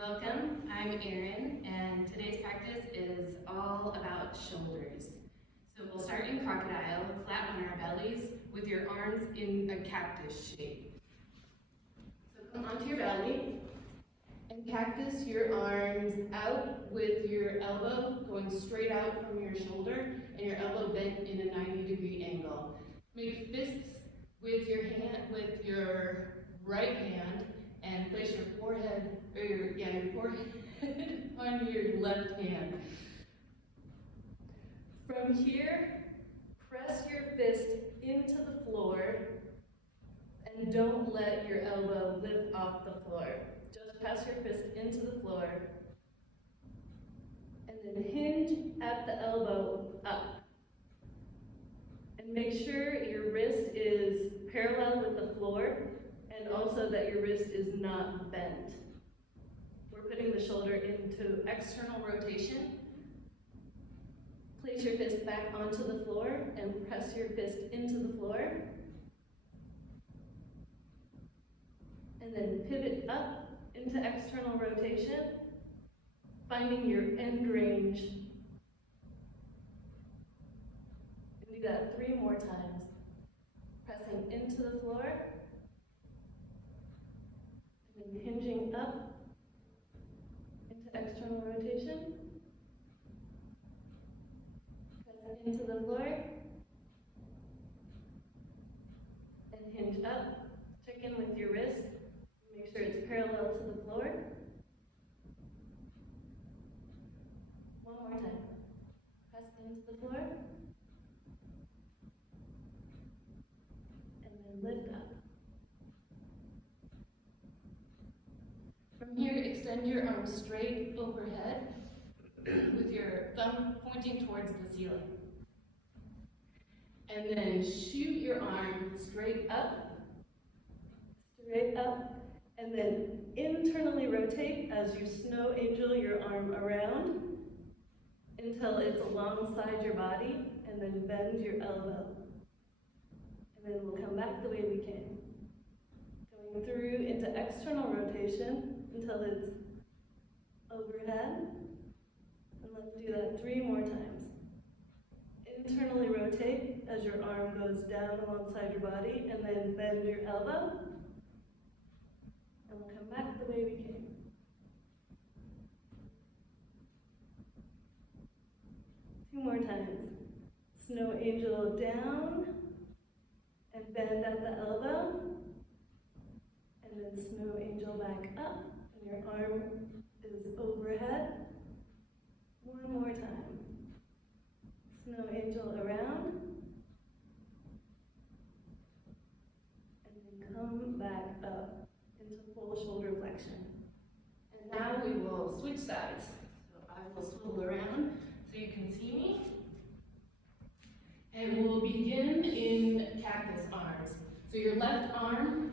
Welcome, I'm Erin, and today's practice is all about shoulders. So we'll start in crocodile, flat on our bellies, with your arms in a cactus shape. So come onto your belly, and cactus your arms out with your elbow going straight out from your shoulder, and your elbow bent in a 90-degree angle. Make fists with your right hand, and place your forehead, or your forehead on your left hand. From here, press your fist into the floor, and don't let your elbow lift off the floor. Just press your fist into the floor, and then hinge at the elbow up. And make sure your wrist is parallel with the floor, and also that your wrist is not bent. We're putting the shoulder into external rotation. Place your fist back onto the floor and press your fist into the floor. And then pivot up into external rotation, finding your end range. And do that 3 more times. Pressing into the floor, and hinging up into external rotation. Press into the floor, and hinge up. Check in with your wrist. Make sure it's parallel to the floor. 1 more time. Press into the floor, and then lift up. From here, extend your arms straight overhead with your thumb pointing towards the ceiling. And then shoot your arm straight up, and then internally rotate as you snow angel your arm around until it's alongside your body, and then bend your elbow. And then we'll come back the way we came. Going through into external rotation until it's overhead. And let's do that 3 more times. Internally rotate as your arm goes down alongside your body, and then bend your elbow. And we'll come back the way we came. 2 more times. Snow angel down, and bend at the elbow. And then snow angel back up, and your arm is overhead. 1 more time. Snow angel around, and then come back up into full shoulder flexion. And now we will switch sides. So I will swivel around so you can see me. And we'll begin in cactus arms. So your left arm,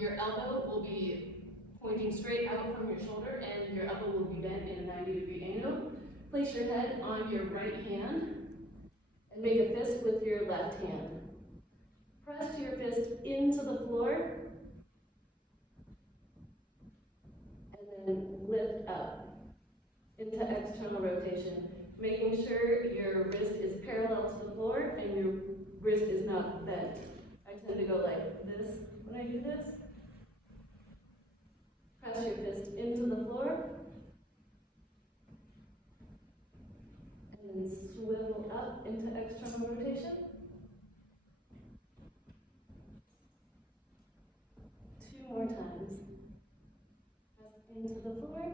your elbow will be pointing straight out from your shoulder, and your elbow will be bent in a 90-degree angle. Place your head on your right hand, and make a fist with your left hand. Press your fist into the floor, and then lift up into external rotation, making sure your wrist is parallel to the floor and your wrist is not bent. I tend to go like this when I do this. Press your fist into the floor, and then swivel up into external rotation. 2 more times. Press into the floor.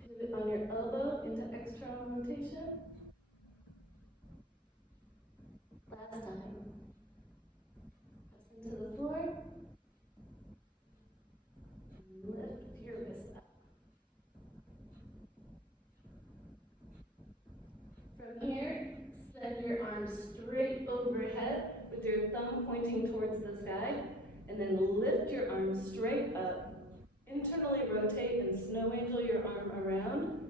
Pivot on your elbow into external rotation. Last time. Press into the floor. And lift your wrist up. From here, send your arms straight overhead with your thumb pointing towards the sky, and then lift your arms straight up. Internally rotate and snow angel your arm around.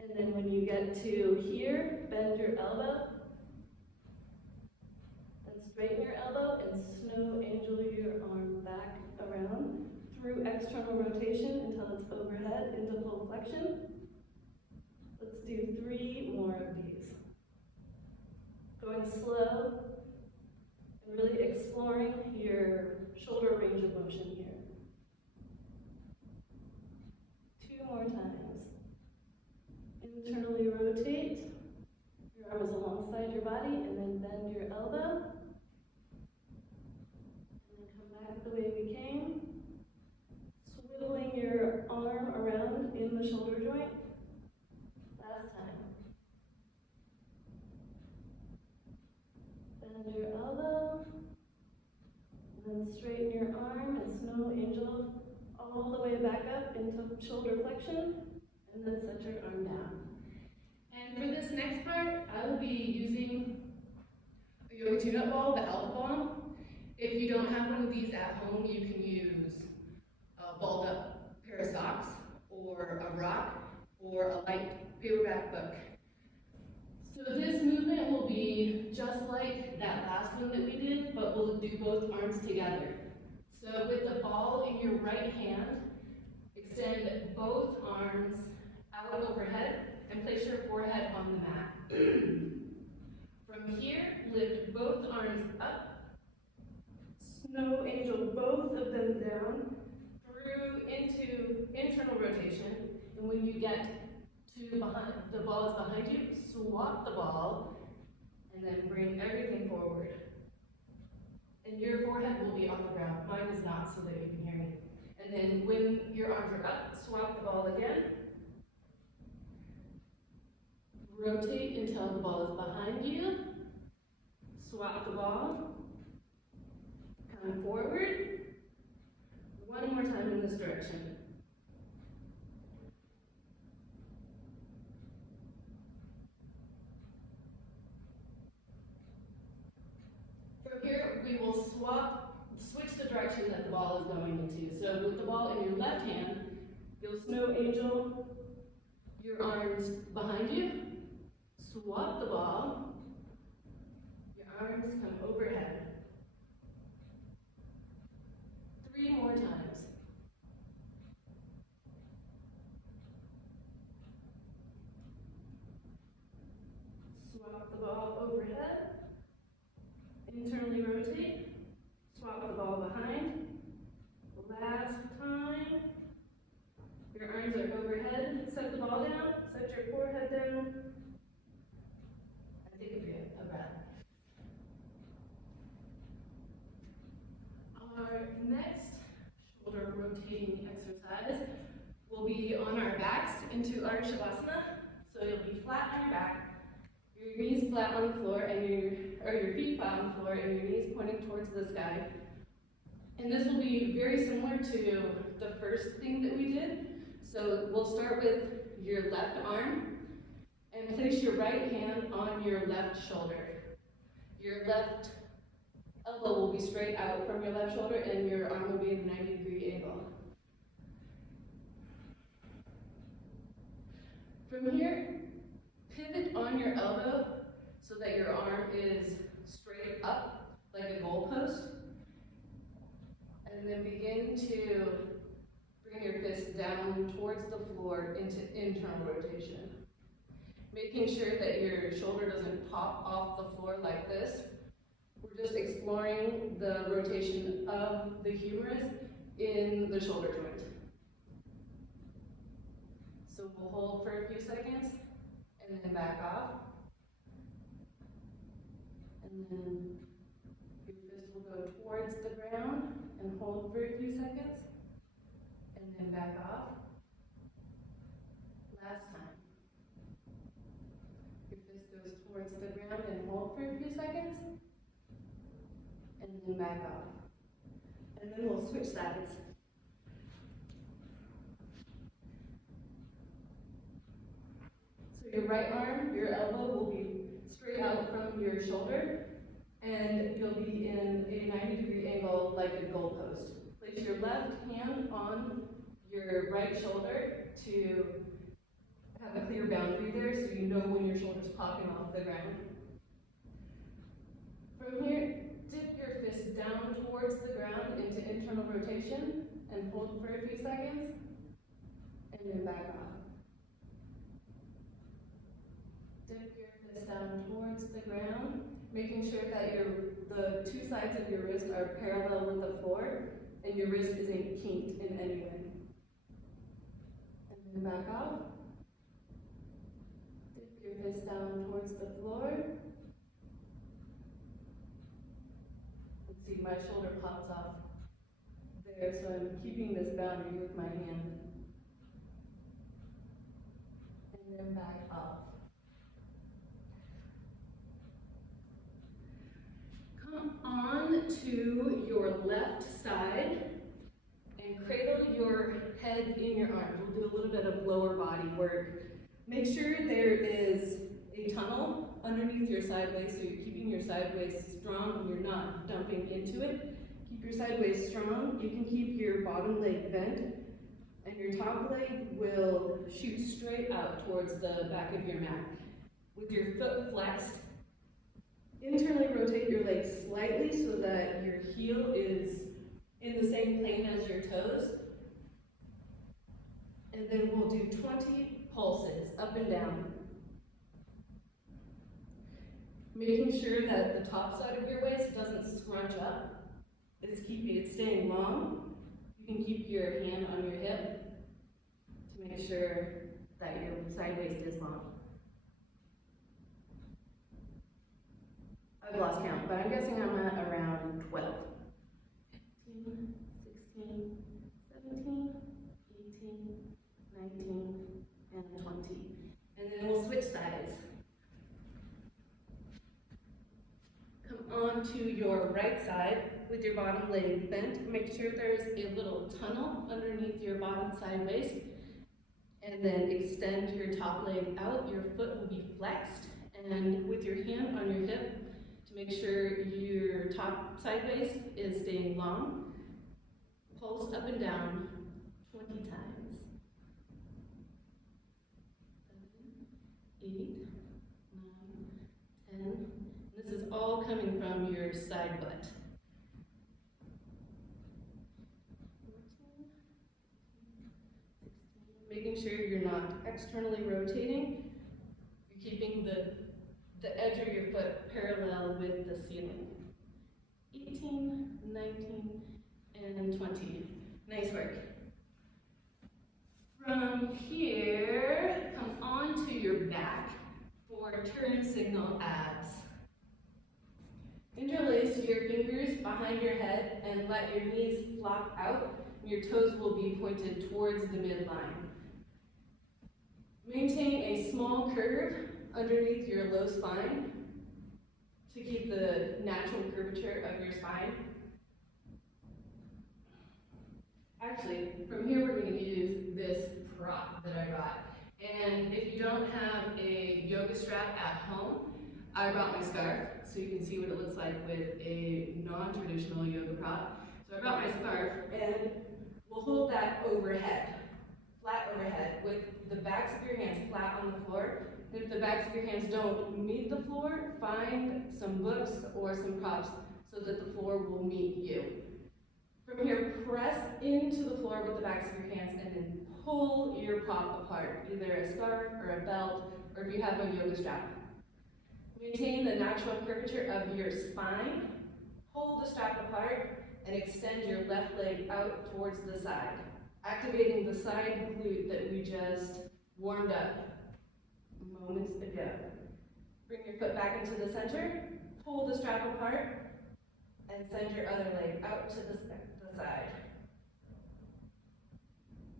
And then when you get to here, bend your elbow, and straighten your elbow, and snow angel your back around through external rotation until it's overhead into full flexion. Let's do 3 more of these. Going slow and really exploring your shoulder range of motion here. 2 more times. Internally rotate. Your arm is alongside your body, and then bend your elbow. And then come back the way we came. Swiveling your arm around in the shoulder joint. Last time. Bend your elbow. And then straighten your arm and snow angel all the way back up into shoulder flexion. And then set your arm down. And for this next part, I will be using a yoga tune-up ball, the elbow ball. If you don't have one of these at home, you can use a balled up pair of socks, or a rock, or a light paperback book. So this movement will be just like that last one that we did, but we'll do both arms together. So with the ball in your right hand, extend both arms out overhead and place your forehead on the mat. From here, lift both arms up. Snow angel both of them down. Through into internal rotation. And when you get to behind, the ball is behind you, swap the ball, and then bring everything forward. And your forehead will be on the ground. Mine is not, so that you can hear me. And then when your arms are up, swap the ball again. Rotate until the ball is behind you. Swap the ball. Come forward. One more time in this direction. From here, we will switch the direction that the ball is going into. So with the ball in your left hand, you'll snow angel your arms behind you. Swap the ball. Your arms come overhead. 3 more times. Swap the ball overhead. Internally rotate. Swap the ball behind. Last time. Your arms are overhead. Set the ball down. Set your forehead down. Take a breath. Our next shoulder rotating exercise will be on our backs into our Shavasana. So you'll be flat on your back, your knees flat on the floor, and your feet flat on the floor, and your knees pointing towards the sky. And this will be very similar to the first thing that we did. So we'll start with your left arm. And place your right hand on your left shoulder. Your left elbow will be straight out from your left shoulder, and your arm will be in a 90-degree angle. From here, pivot on your elbow so that your arm is straight up like a goalpost. And then begin to bring your fist down towards the floor into internal rotation. Making sure that your shoulder doesn't pop off the floor like this. We're just exploring the rotation of the humerus in the shoulder joint. So we'll hold for a few seconds and then back off. And then your fist will go towards the ground and hold for a few seconds and then back off. Last time. Goes towards the ground and hold for a few seconds, and then back off. And then we'll switch sides. So your right arm, your elbow will be straight out from your shoulder, and you'll be in a 90-degree angle like a goalpost. Place your left hand on your right shoulder to have a clear boundary there so you know when your shoulder's popping off the ground. From here, dip your fist down towards the ground into internal rotation and hold for a few seconds, and then back off. Dip your fists down towards the ground, making sure that the two sides of your wrist are parallel with the floor, and your wrist isn't kinked in any way. And then back off. Dip your fists down towards the floor. Let's see, my shoulder pops off there, so I'm keeping this boundary with my hand. And then back up. Come on to your left side and cradle your head in your arms. We'll do a little bit of lower body work. Make sure there is a tunnel underneath your side waist, so you're keeping your side waist strong and you're not dumping into it. Keep your side waist strong. You can keep your bottom leg bent, and your top leg will shoot straight out towards the back of your mat. With your foot flexed, internally rotate your legs slightly so that your heel is in the same plane as your toes. And then we'll do 20 pulses up and down. Making sure that the top side of your waist doesn't scrunch up. It's staying long. You can keep your hand on your hip to make sure that your side waist is long. I've lost count, but I'm guessing I'm at around 12. 15, 16, 17, 18, 19, and 20. And then we'll switch sides. Come on to your right side with your bottom leg bent. Make sure there's a little tunnel underneath your bottom side waist. And then extend your top leg out. Your foot will be flexed. And with your hand on your hip, to make sure your top side waist is staying long, pulse up and down 20 times. 7, 8, 9, 10. This is all coming from your side butt. 14, 16. Making sure you're not externally rotating. You're keeping the edge of your foot parallel with the ceiling. 18, 19, and 20. Nice work. From here, come onto your back for turn signal abs. Interlace your fingers behind your head and let your knees flop out. Your toes will be pointed towards the midline. Maintain a small curve underneath your low spine to keep the natural curvature of your spine. Actually, from here we're going to use this prop that I brought. And if you don't have a yoga strap at home, I brought my scarf so you can see what it looks like with a non-traditional yoga prop. So I brought my scarf and we'll hold that overhead, flat overhead, with the backs of your hands flat on the floor. If the backs of your hands don't meet the floor, find some books or some props so that the floor will meet you. From here, press into the floor with the backs of your hands and then pull your prop apart, either a scarf or a belt, or if you have a yoga strap. Maintain the natural curvature of your spine. Pull the strap apart and extend your left leg out towards the side, activating the side glute that we just warmed up moments ago. Bring your foot back into the center, pull the strap apart, and send your other leg out to the side.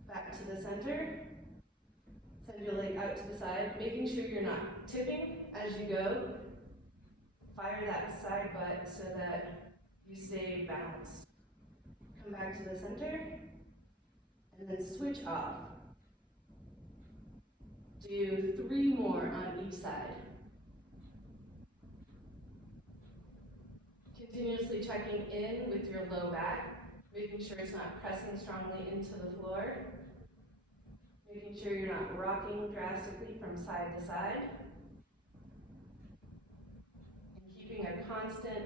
Back to the center, send your leg out to the side, making sure you're not tipping as you go. Fire that side butt so that you stay balanced. Come back to the center, and then switch off. Do 3 more on each side. Continuously checking in with your low back, making sure it's not pressing strongly into the floor, making sure you're not rocking drastically from side to side, and keeping a constant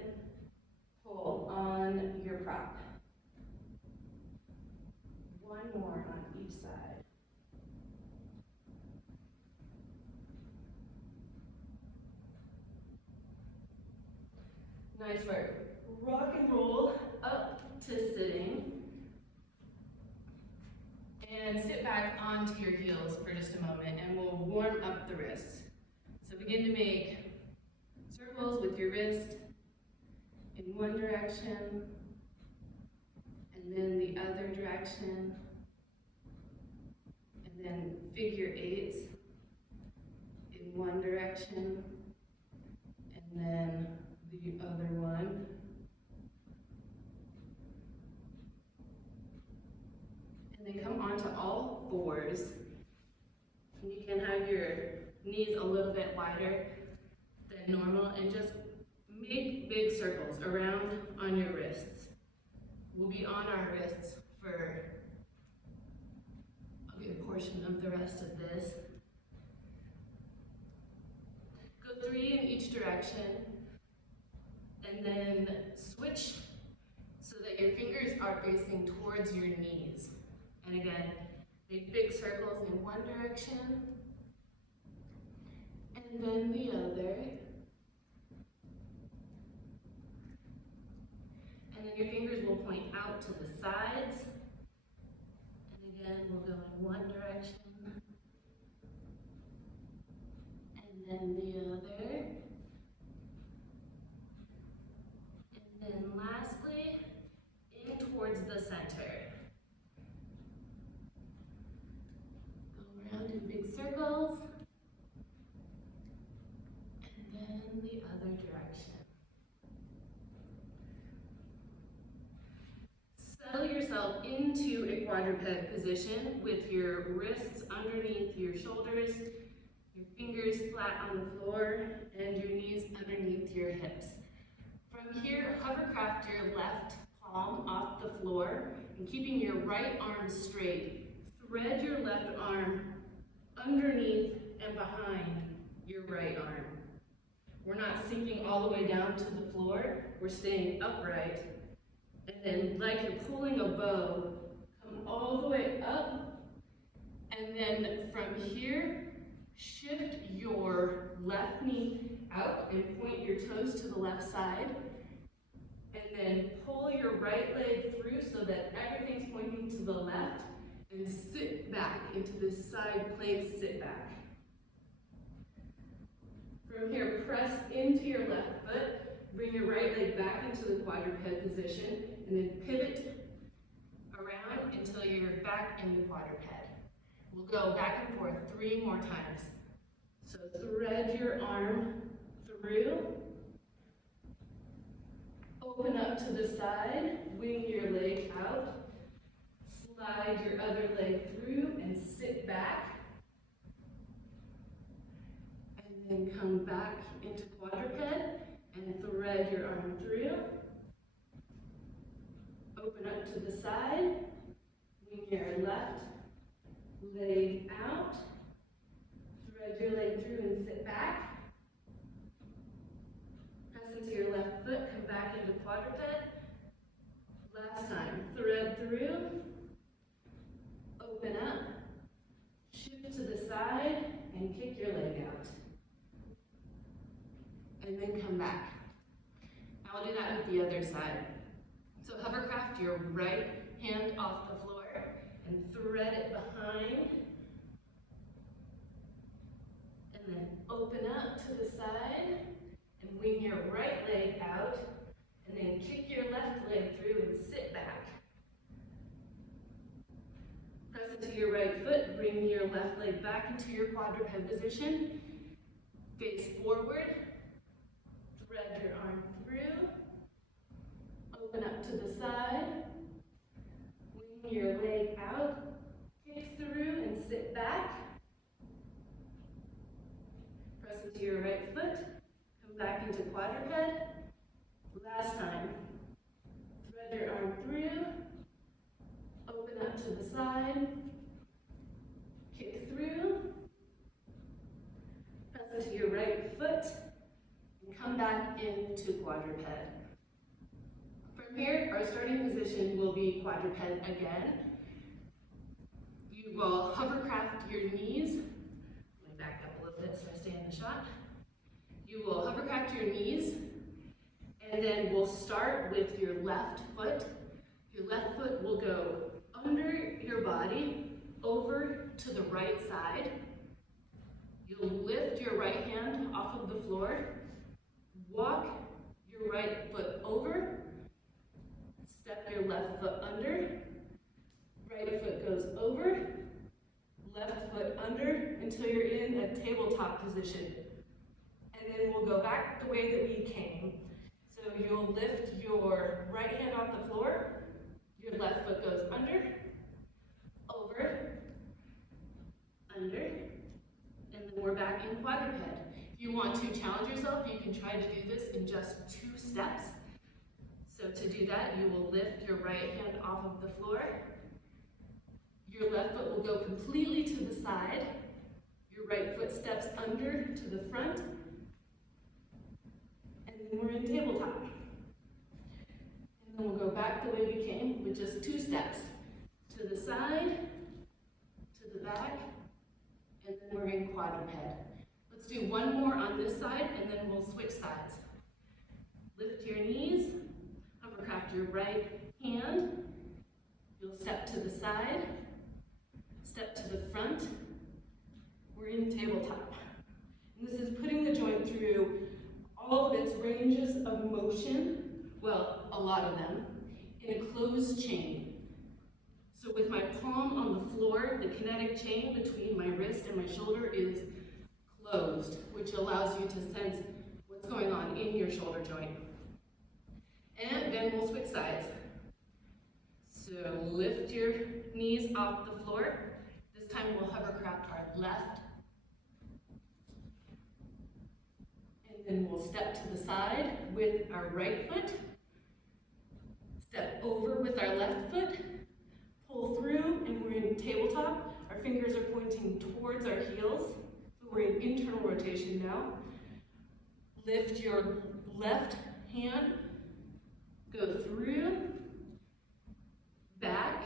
pull on your prop. Nice work. Rock and roll up to sitting. And sit back onto your heels for just a moment and we'll warm up the wrists. So begin to make circles with your wrist in one direction and then the other direction. And then figure eights in one direction and then the other one. And then come onto all fours. You can have your knees a little bit wider than normal and just make big circles around on your wrists. We'll be on our wrists for a good portion of the rest of this. Go 3 in each direction and then switch so that your fingers are facing towards your knees. And again, make big circles in one direction, and then the other. And then your fingers will point out to the sides. And again, we'll go in one direction, and then the other. And then lastly, in towards the center. Around in big circles, and then the other direction. Settle yourself into a quadruped position with your wrists underneath your shoulders, your fingers flat on the floor, and your knees underneath your hips. From here, hovercraft your left palm off the floor, and keeping your right arm straight, thread your left arm underneath and behind your right arm. We're not sinking all the way down to the floor, we're staying upright. And then like you're pulling a bow, come all the way up, and then from here, shift your left knee out and point your toes to the left side, and then pull your right leg through so that everything's pointing to the left, and sit back into this side plank sit back. From here, press into your left foot, bring your right leg back into the quadruped position, and then pivot around until you're back in the quadruped. We'll go back and forth 3 more times. So thread your arm through, open up to the side, wing your leg out, slide your other leg through and sit back. And then come back into quadruped and thread your arm through. Open up to the side, wing your left leg out, thread your leg through and sit back. Press into your left foot, come back into quadruped. Last time, thread through, open up, shift to the side, and kick your leg out. And then come back. Now we'll do that with the other side. So hovercraft your right hand off the floor and thread it behind. And then open up to the side and wing your right leg out. And then kick your left leg through and sit back. Press into your right foot, bring your left leg back into your quadruped position. Face forward, thread your arm through, open up to the side, wing your leg out, kick through and sit back. Press into your right foot, come back into quadruped. Last time, thread your arm through, open up to the side, kick through, press into your right foot, and come back into quadruped. From here, our starting position will be quadruped again. You will hovercraft your knees. Let me back up a little bit so I stay in the shot. You will hovercraft your knees, And then we'll start with your left foot. Your left foot will go under your body, over to the right side. You'll lift your right hand off of the floor, walk your right foot over, step your left foot under, right foot goes over, left foot under until you're in a tabletop position. And then we'll go back the way that we came. So you'll lift your right hand off the floor, your left foot goes under, over, under, and then we're back in quadruped. If you want to challenge yourself, you can try to do this in just 2 steps. So to do that, you will lift your right hand off of the floor. Your left foot will go completely to the side. Your right foot steps under to the front. And then we're in tabletop. And then we'll go back the way we came with just 2 steps. To the side, to the back, and then we're in quadruped. Let's do one more on this side, and then we'll switch sides. Lift your knees, hovercraft your right hand. You'll step to the side, step to the front. We're in tabletop. And this is putting the joint through all of its ranges of motion, well, a lot of them, in a closed chain. So with my palm on the floor, the kinetic chain between my wrist and my shoulder is closed, which allows you to sense what's going on in your shoulder joint. And then we'll switch sides. So lift your knees off the floor. This time we'll hovercraft our left. And then we'll step to the side with our right foot. Step over with our left foot. Pull through, and we're in tabletop. Our fingers are pointing towards our heels. So we're in internal rotation now. Lift your left hand, go through, back,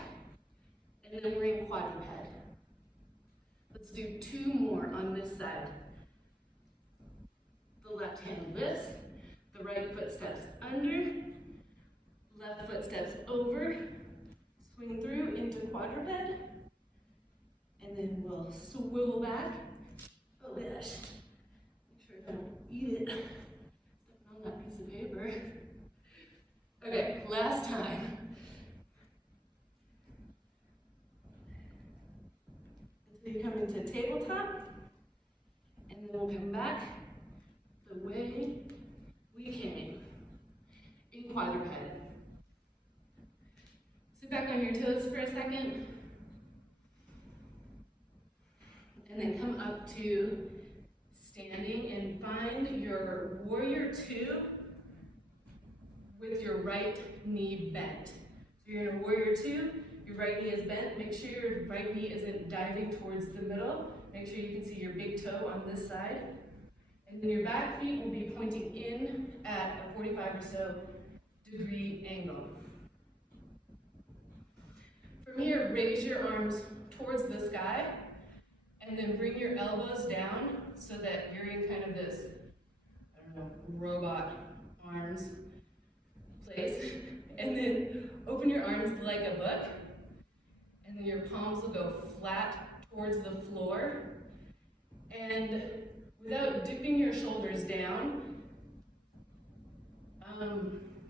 and then we're in quadruped. Let's do 2 more on this side. The left hand lifts, the right foot steps under, left foot steps over, swing through into quadruped, and then we'll swivel back. Oh gosh, make sure I don't eat it. Stepping on that piece of paper. Okay, last time. Until you come into tabletop, and then we'll come back the way we came in quadruped. Sit back on your toes for a second, and then come up to standing and find your warrior 2 with your right knee bent. So you're in a warrior 2, your right knee is bent. Make sure your right knee isn't diving towards the middle. Make sure you can see your big toe on this side. And then your back feet will be pointing in at a 45 or so degree angle. From here, raise your arms towards the sky, and then bring your elbows down so that you're in kind of this, I don't know, robot arms place. And then open your arms like a book, and then your palms will go flat towards the floor. And without dipping your shoulders down,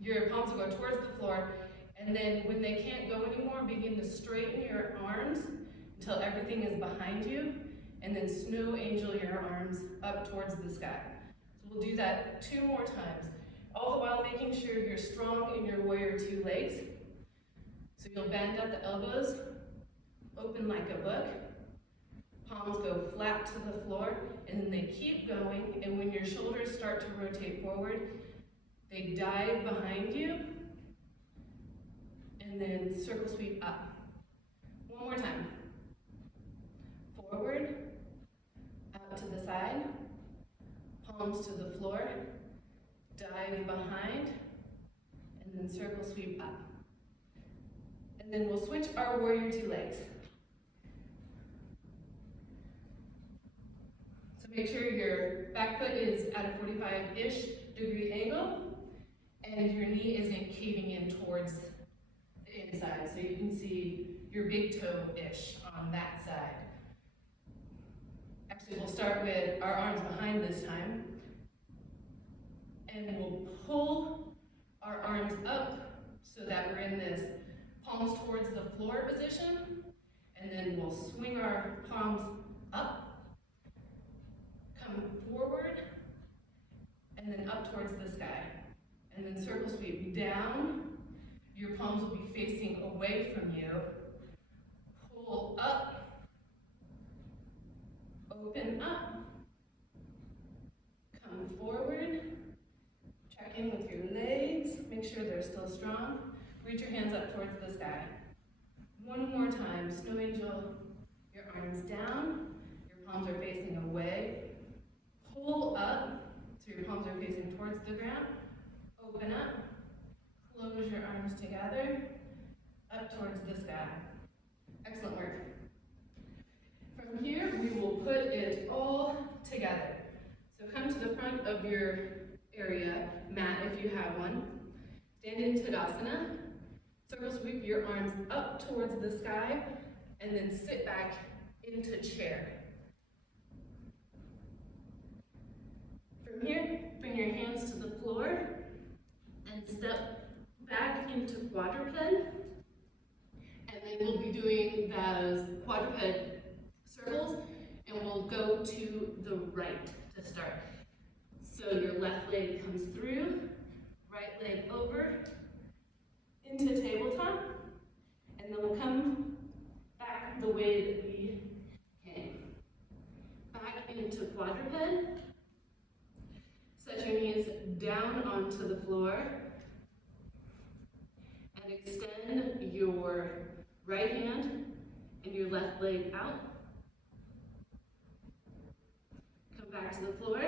your palms will go towards the floor. And then when they can't go anymore, begin to straighten your arms until everything is behind you, and then snow angel your arms up towards the sky. So we'll do that 2 more times, all the while making sure you're strong in your warrior 2 legs. So you'll bend at the elbows, open like a book, palms go flat to the floor, and then they keep going, and when your shoulders start to rotate forward, they dive behind you, and then circle sweep up. 1 more time. Forward, out to the side, palms to the floor, dive behind, and then circle sweep up. And then we'll switch our warrior 2 legs. So make sure your back foot is at a 45-ish degree angle, and your knee isn't caving in towards the inside, so you can see your big toe-ish on that side. Actually, we'll start with our arms behind this time, and we'll pull our arms up so that we're in this palms towards the floor position, and then we'll swing our palms up, come forward, and then up towards the sky. And then circle sweep down. Your palms will be facing away from you. Pull up, open up, come forward, check in with your legs, make sure they're still strong. Reach your hands up towards the sky. One more time, snow angel, your arms down, your palms are facing away. Pull up, so your palms are facing towards the ground. Open up, close your arms together, up towards the sky. Excellent work. From here, we will put it all together. So come to the front of your area, mat if you have one. Stand in Tadasana. Circle sweep your arms up towards the sky, and then sit back into chair. From here, bring your hands to the floor, and step back into quadruped. And then we'll be doing those quadruped circles, and we'll go to the right to start. So your left leg comes through, right leg over, into tabletop, and then we'll come back the way that we came. Back into quadruped. Set your knees down onto the floor, and extend your right hand and your left leg out. Come back to the floor,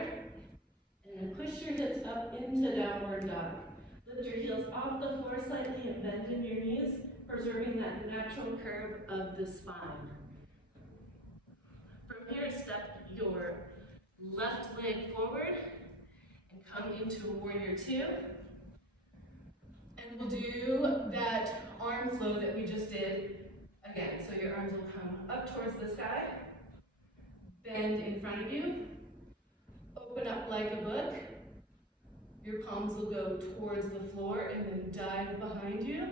and push your hips up into downward dog. Lift your heels off the floor slightly and bend in your knees, preserving that natural curve of the spine. From here, step your left leg forward and come into warrior two. And we'll do that arm flow that we just did again. So your arms will come up towards the sky, bend in front of you, open up like a book. Your palms will go towards the floor and then dive behind you.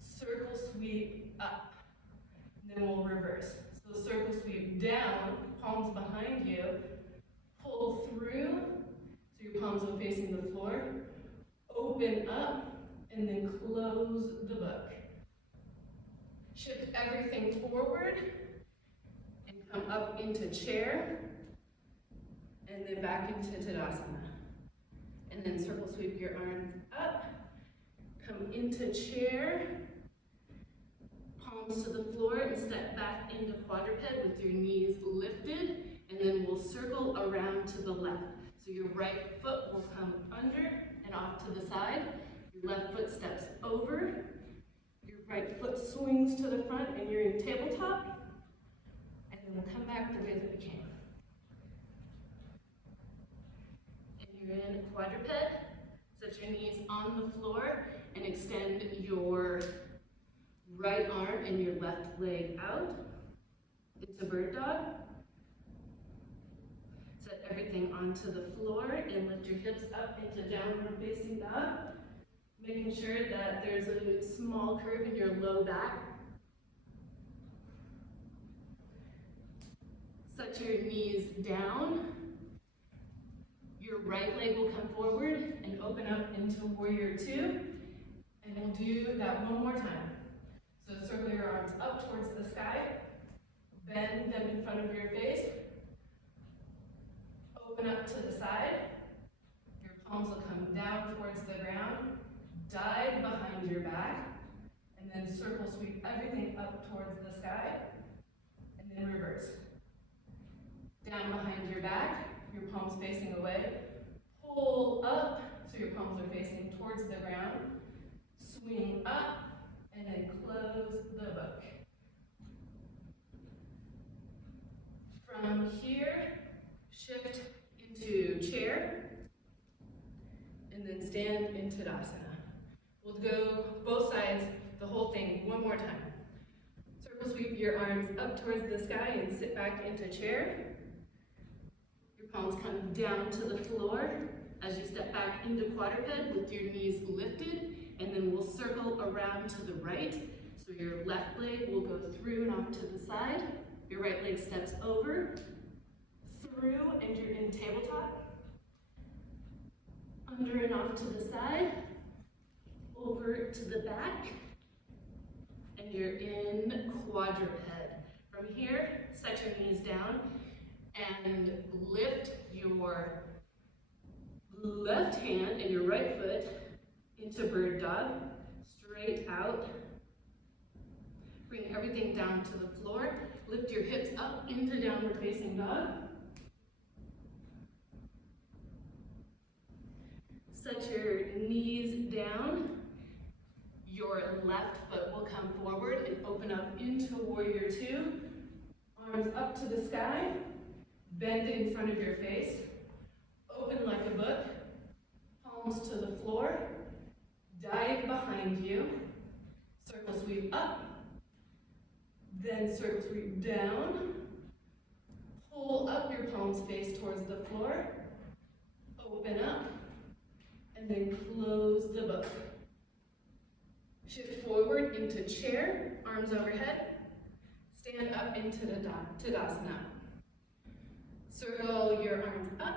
Circle sweep up. And then we'll reverse. So circle sweep down, palms behind you. Pull through, so your palms are facing the floor. Open up, and then close the book. Shift everything forward, and come up into chair, and then back into Tadasana. And then circle sweep your arms up, come into chair, palms to the floor, and step back into quadruped with your knees lifted, and then we'll circle around to the left. So your right foot will come under and off to the side, your left foot steps over, your right foot swings to the front, and you're in tabletop, and then we'll come back the way that we came. You're in quadruped. Set your knees on the floor and extend your right arm and your left leg out. It's a bird dog. Set everything onto the floor and lift your hips up into downward facing dog, making sure that there's a small curve in your low back. Set your knees down. Your right leg will come forward and open up into warrior two. And we'll do that one more time. So circle your arms up towards the sky. Bend them in front of your face. Open up to the side. Your palms will come down towards the ground. Dive behind your back. And then circle sweep everything up towards the sky. And then reverse. Down behind your back. Your palms facing away. Pull up, so your palms are facing towards the ground. Swing up, and then close the book. From here, shift into chair, and then stand into go both sides, the whole thing, one more time. Circle sweep your arms up towards the sky and sit back into chair. Your palms come down to the floor as you step back into quadruped with your knees lifted, and then we'll circle around to the right. So your left leg will go through and off to the side. Your right leg steps over, through, and you're in tabletop. Under and off to the side, over to the back, and you're in quadruped. From here, set your knees down and lift your left hand and your right foot into bird dog, straight out. Bring everything down to the floor. Lift your hips up into downward facing dog. Set your knees down. Your left foot will come forward and open up into warrior two. Arms up to the sky. Bend in front of your face. Open like a book. Palms to the floor. Dive behind you. Circle sweep up. Then circle sweep down. Pull up your palms face towards the floor. Open up. And then close the book. Shift forward into chair, arms overhead. Stand up into Tadasana. Circle your arms up.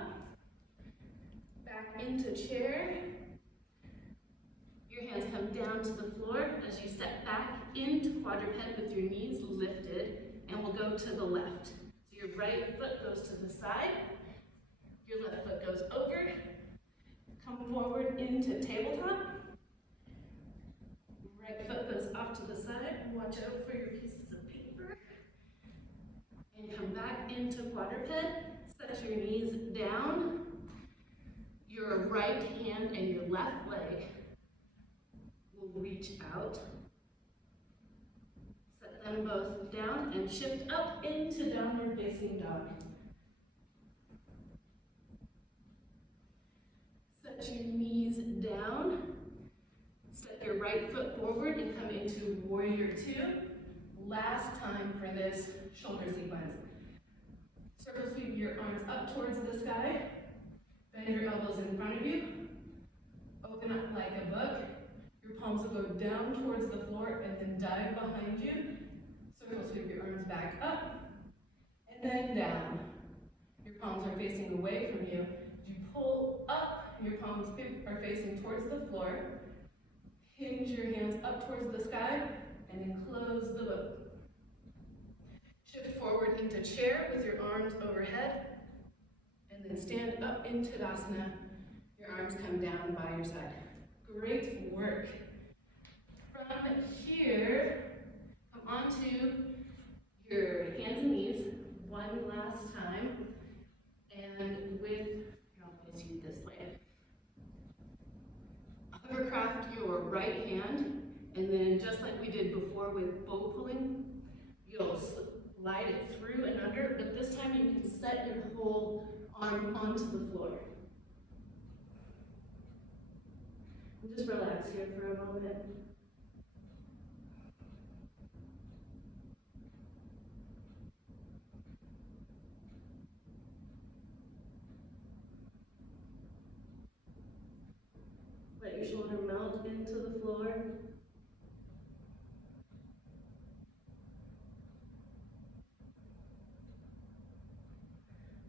Back into chair. Your hands come down to the floor as you step back into quadruped with your knees lifted, and we'll go to the left. So your right foot goes to the side, your left foot goes over, come forward into tabletop, right foot goes off to the side, watch out for your pieces of paper, and come back into quadruped, set your knees down, your right hand and your left leg will reach out. Set them both down and shift up into downward facing dog. Set your knees down. Step your right foot forward and come into warrior two. Last time for this shoulder sequence. Circle sweep your arms up towards the sky. Bend your elbows in front of you. Open up like a book. Your palms will go down towards the floor and then dive behind you. Circle sweep your arms back up and then down. Your palms are facing away from you. You pull up, your palms are facing towards the floor. Hinge your hands up towards the sky and then close the book. Shift forward into chair with your arms overhead and then stand up in Tadasana. Your arms come down by your side. Great work. From here, come onto your hands and knees one last time, and I'll face you this way. Hovercraft your right hand, and then just like we did before with bow pulling, you'll slide it through and under, but this time you can set your whole arm onto the floor. Just relax here for a moment. Let your shoulder melt into the floor.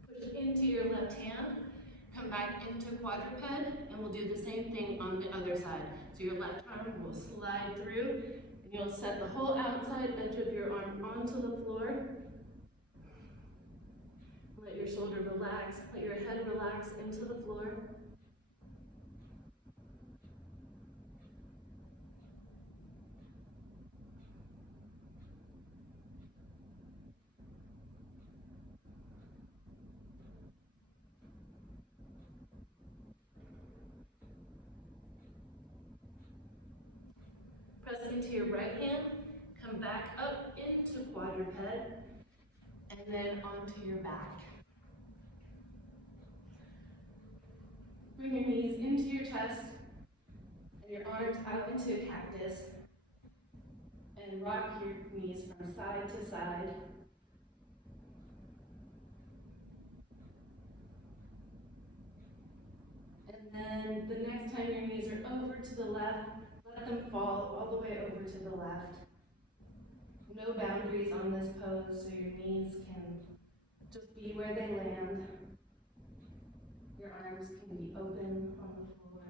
Push into your left hand. Come back into quadruped, and we'll do the same thing on the other side. So your left arm will slide through, and you'll set the whole outside edge of your arm onto the floor. Let your shoulder relax, let your head relax into the floor. Press into your right hand, come back up into quadruped, and then onto your back. Bring your knees into your chest, and your arms out into a cactus, and rock your knees from side to side. And then the next time your knees are over to the left, let them fall all the way over to the left. No boundaries on this pose, so your knees can just be where they land. Your arms can be open on the floor.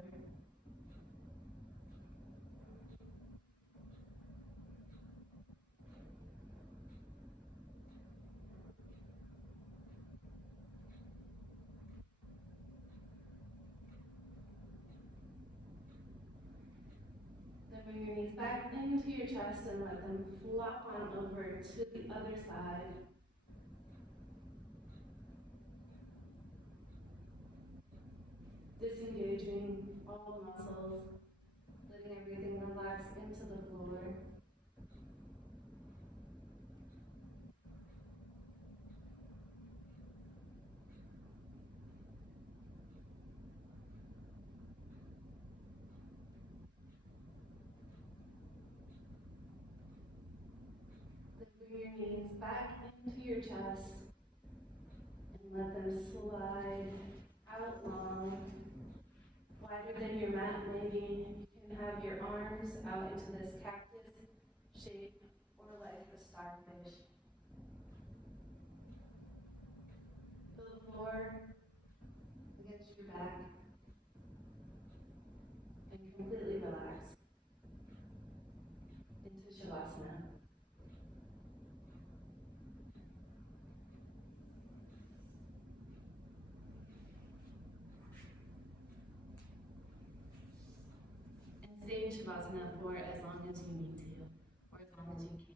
Then bring your knees back into your chest and let them flop on over to the other side. Disengaging all muscles, letting everything relax into the floor. Then bring your knees back into your chest and let them slide out long, wider than your mat maybe. You can have your arms out into this cactus shape or like the starfish. Feel the floor against your back and completely relax into Shavasana. And stay in Shavasana for as long as you need to, or as long as you can.